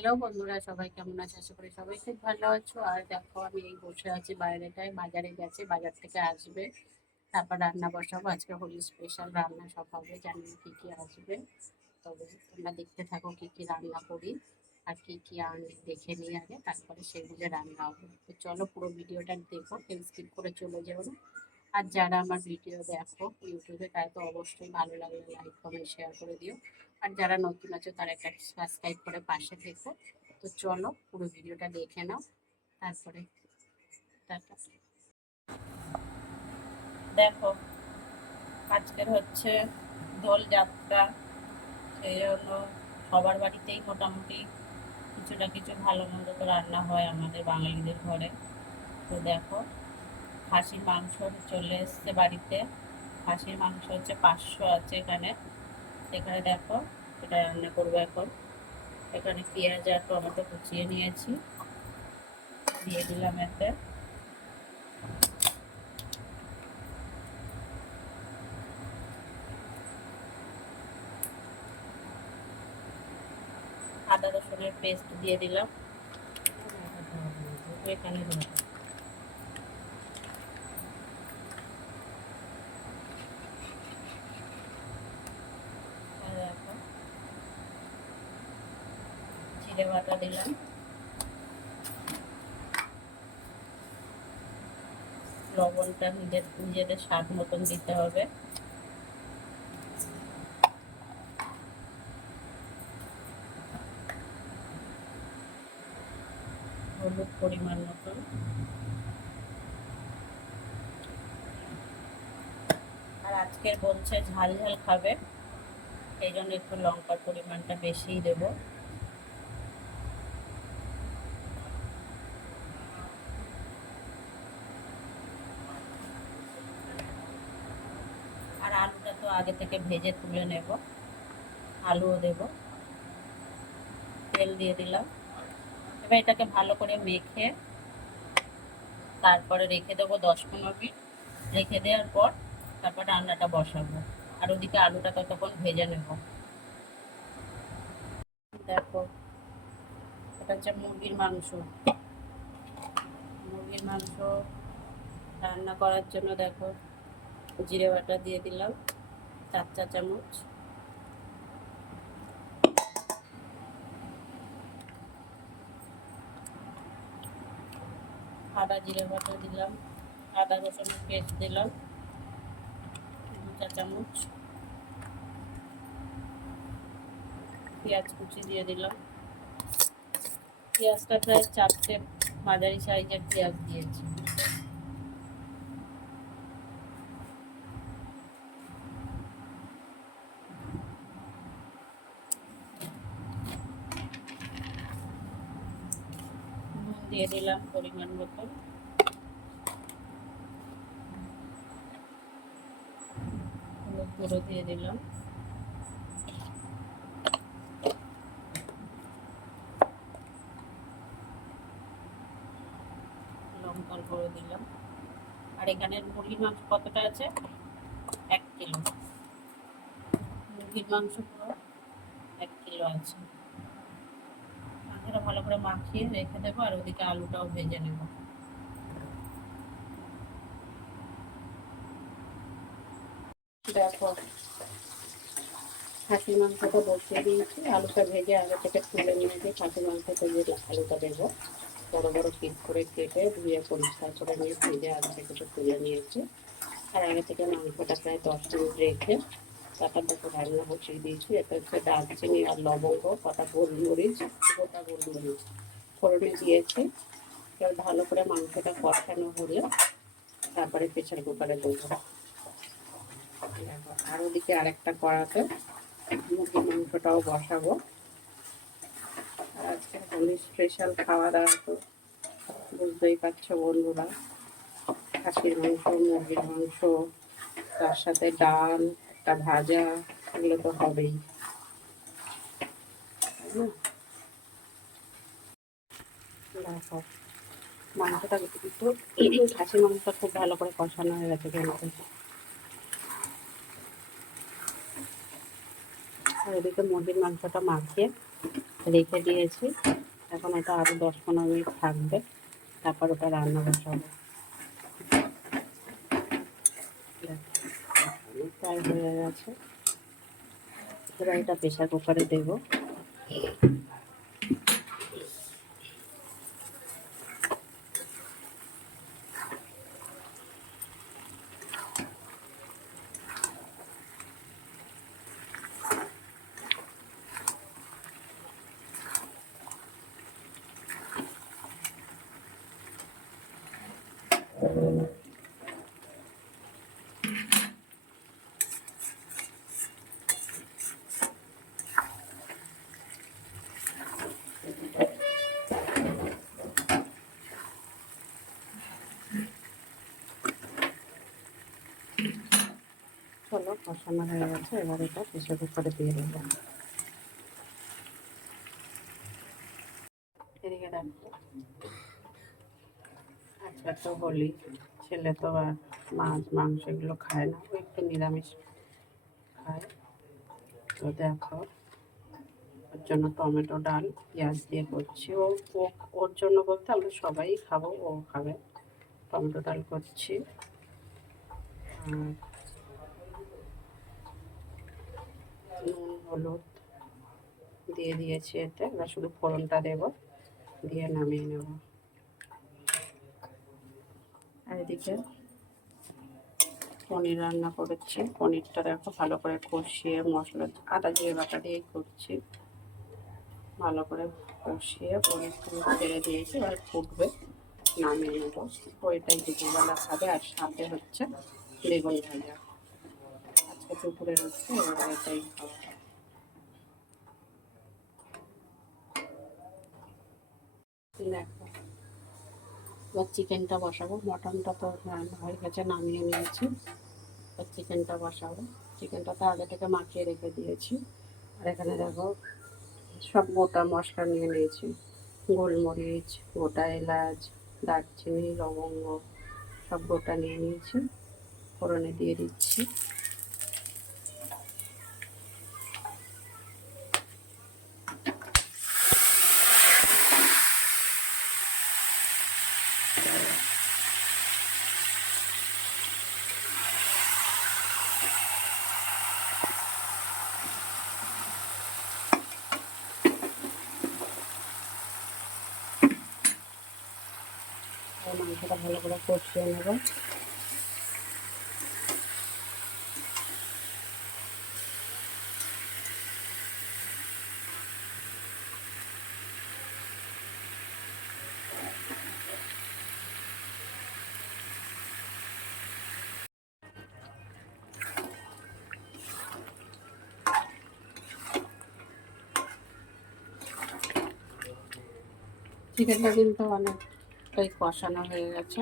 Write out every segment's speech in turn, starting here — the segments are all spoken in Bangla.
হ্যালো বন্ধুরা, সবাই কেমন আছে? আশা করি সবাই খুব ভালো আছো। আর দেখো, আমি এই বসে আছি বাইরেটায়, বাজারে গেছে, বাজার থেকে আসবে, তারপর রান্না বসাবো। আজকে হোলি স্পেশাল রান্না সব হবে, জানি না কী কী আসবে। তবে তোমরা দেখতে থাকো কী কী রান্না করি আর কী কী আনি দেখে নিই আগে, তারপরে সেগুলো রান্না হবে। তো চলো, পুরো ভিডিওটা দেখো, কেউ স্কিপ করে চলে যেও না। আর যারা আমার ভিডিও দেখো ইউটিউবে, তারা তো অবশ্যই ভালো লাগলে লাইক কমেন্ট শেয়ার করে দিও। আর যারা নতুন আছে তারা একটা সাবস্ক্রাইব করে পাশে থেকো। তো চলো, পুরো ভিডিওটা দেখে নাও, তারপরে টাটা। দেখো, আজকের হচ্ছে দোলযাত্রা, সেই জন্য সবার বাড়িতেই মোটামুটি কিছু না কিছু ভালো মন্দ তো রান্না হয় আমাদের বাঙালিদের ঘরে। তো দেখো, খাসির মাংস চলে এসছে বাড়িতে। খাসির মাংস হচ্ছে 500 আছে এখানে। এখানে দেখো, এটা রান্না করবো এখন। এখানে পেঁয়াজ আর টমেটো কুচিয়ে নিয়েছি, দিয়ে দিলাম এতে। আদা রসুনের পেস্ট দিয়ে দিলাম এখানে। জিরে বাটা দিলাম, লবণটা নিজেদের স্বাদ মতন দিতে হবে। হলুদ পরিমাণ মতন। আর আজকের বলছে ঝাল ঝাল খাবে, এই জন্য একটু লঙ্কার পরিমাণটা বেশিই দেব। আর আলুটা তো আগে থেকে ভেজে তুলে নেব, আলুও দেব। তেল দিয়ে দিলাম। এবার এটাকে ভালো করে মেখে তারপরে রেখে দেবো 10-15 মিনিট। রেখে দেওয়ার পর তারপর রান্নাটা বসাবো, আর ওদিকে আলুটা ততক্ষণ ভেজে নেব। দেখো, এটা হচ্ছে মুরগির মাংস। মুরগির মাংস রান্না করার জন্য দেখো, জিরে বাটা দিয়ে দিলাম 4 চা চামচ। আদা জিরে বাটা দিলাম, আদা রসুনের পেস্ট দিলাম 2 চা চামচ। পেঁয়াজ কুচি দিয়ে দিলাম। পেঁয়াজটা প্রায় 4টে মাঝারি সাইজের পেঁয়াজ দিয়েছি। নুন দিয়ে দিলাম পরিমাণ মতন। হলুদ গুঁড়ো দিয়ে দিলাম। লঙ্কার গুঁড়ো দিলাম। আর এখানে মুরগির মাংস কতটা আছে? 1 কিলো। মুরগির মাংস পুরো 1 কিলো আছে। মাংসটা ভালো করে মাখিয়ে রেখে দেবো, আর ওদিকে আলুটাও ভেজে নেব। দেখো, খাসির মাংসটা বসিয়ে দিয়েছি, আলুটা ভেজে আগে থেকে তুলে নিয়েছি। খাসির মাংসটা যে আলুটা দেবো, বড় বড় পিস করে কেটে ধুয়ে পরিষ্কার করে নিয়ে ভেজে আগে থেকে তুলে নিয়েছি। আর আগে থেকে মাংসটা প্রায় 10 মিনিট রেখে তারপর দেখো রান্না বসিয়ে দিয়েছি। এটা হচ্ছে দারচিনি আর লবঙ্গ, কটা গোলমরিচ, গোটা গোলমরিচ ফোড়নে দিয়েছি। এবার ভালো করে মাংসটা কষানো হলে তারপরে প্রেসার কুকারে দেবো। আর ওদিকে আরেকটা কড়াতে মুরগির মাংসটাও বসাবো। আর আজকে হোলি স্পেশাল খাওয়া দাওয়া তো বুঝতেই পারছো বন্ধুরা, খাসির মাংস, মুরগির মাংস, তার সাথে ডাল, একটা ভাজা, এগুলো তো হবেই। দেখো, মাংসটা কিন্তু খাসির মাংসটা খুব ভালো করে কষানো হয়ে গেছে কিন্তু। আর এদিকে মুরগির মাংসটা মাখিয়ে রেখে দিয়েছি। এখন এটা আরও 10-15 মিনিট থাকবে, তারপর ওটা রান্না বসাবো। প্রায় হয়ে গেছে, এবার এটা প্রেশার কুকারে দেবো। চলো, কষানো হয়ে গেছে, এবার এটা প্রেসার কুকারে দিয়ে দেবো। এদিকে দেখো, আজকে তো হোলি, ছেলে তো আর মাছ মাংস এগুলো খায় না, ও একটু নিরামিষ খায়। তো দেখো, ওর জন্য টমেটো ডাল পেঁয়াজ দিয়ে করছি। ওর জন্য বলতে আমরা সবাই খাবো, ও খাবে। টমেটো ডাল করছি, নুন হলুদ দিয়ে দিয়েছি এতে। এবার শুধু ফোড়নটা দেবো, দিয়ে নামিয়ে নেব। আর এদিকে পনির রান্না করেছি। পনিরটা দেখো ভালো করে কষিয়ে, মশলা আদা জিরে বাটা দিয়ে করছি। ভালো করে কষিয়ে পনির ছেড়ে দিয়েছি, এবার ফুটবে, নামিয়ে নেব। ওইটাই দুপুরবেলা খাবে। আর সাথে হচ্ছে বেগুন ভাজা, আজকে দুপুরে হচ্ছে, এবার এটাই খাওয়া। দেখো, এবার চিকেনটা বসাবো। মটনটা তো রান্না হয়ে গেছে, নামিয়ে নিয়েছি। এবার চিকেনটা বসাবো। চিকেনটা তো আগে থেকে মাখিয়ে রেখে দিয়েছি। আর এখানে দেখো, সব গোটা মশলা নিয়ে নিয়েছি। গোলমরিচ, গোটা এলাচ, দারচিনি, লবঙ্গ সব গোটা নিয়ে নিয়েছি। ফোড়নে দিয়ে দিচ্ছি। মাংসটা ভালো করে কষিয়ে নেব। চিকেনটা কিন্তু অনেকটাই কষানো হয়ে গেছে।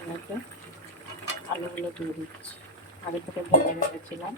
এটাকে আলুগুলো দিয়ে দিচ্ছি, আগে থেকে ভেজে রেখেছিলাম।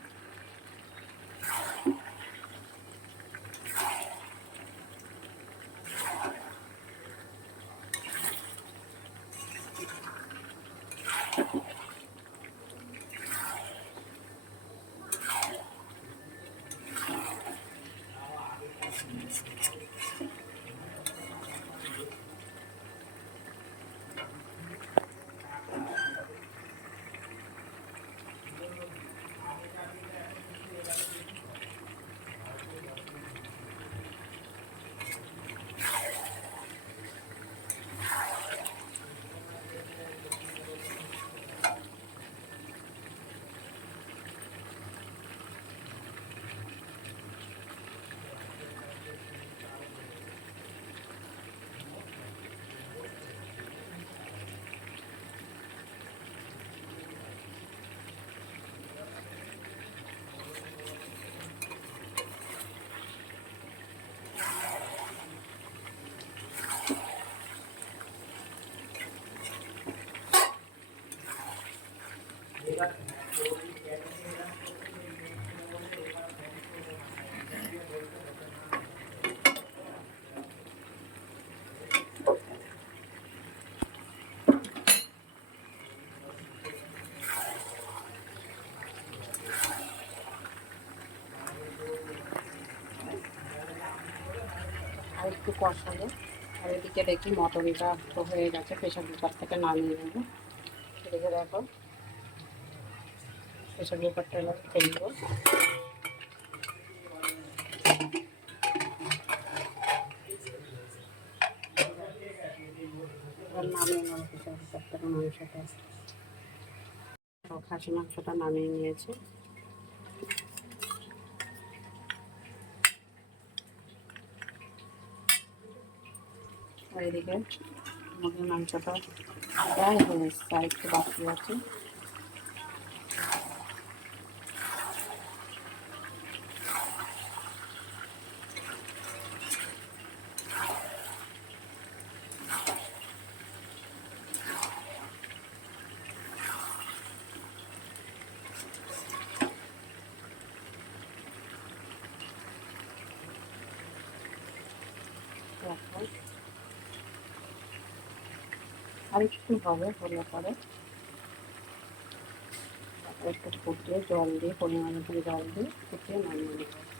একটু কষাবো। আর এদিকে দেখি মটনটা তো হয়ে গেছে, প্রেশার কুকার থেকে নামিয়ে নেবো। এদিকে দেখো প্রেশার কুকারটা এবার ফেলবো। এবার নামিয়ে নেবো প্রেশার কুকার থেকে মাংসটা। খাসি মাংসটা নামিয়ে নিয়েছি। আর এদিকে মুরগির মাংসটা প্রায় হয়ে এসছে, আর একটু বাকি আছে। আর একটু হবে, হলে পরে একটু ফুটিয়ে জল দিয়ে, পরিমাণ মতো জল দিয়ে ফুটিয়ে নামিয়ে নেব।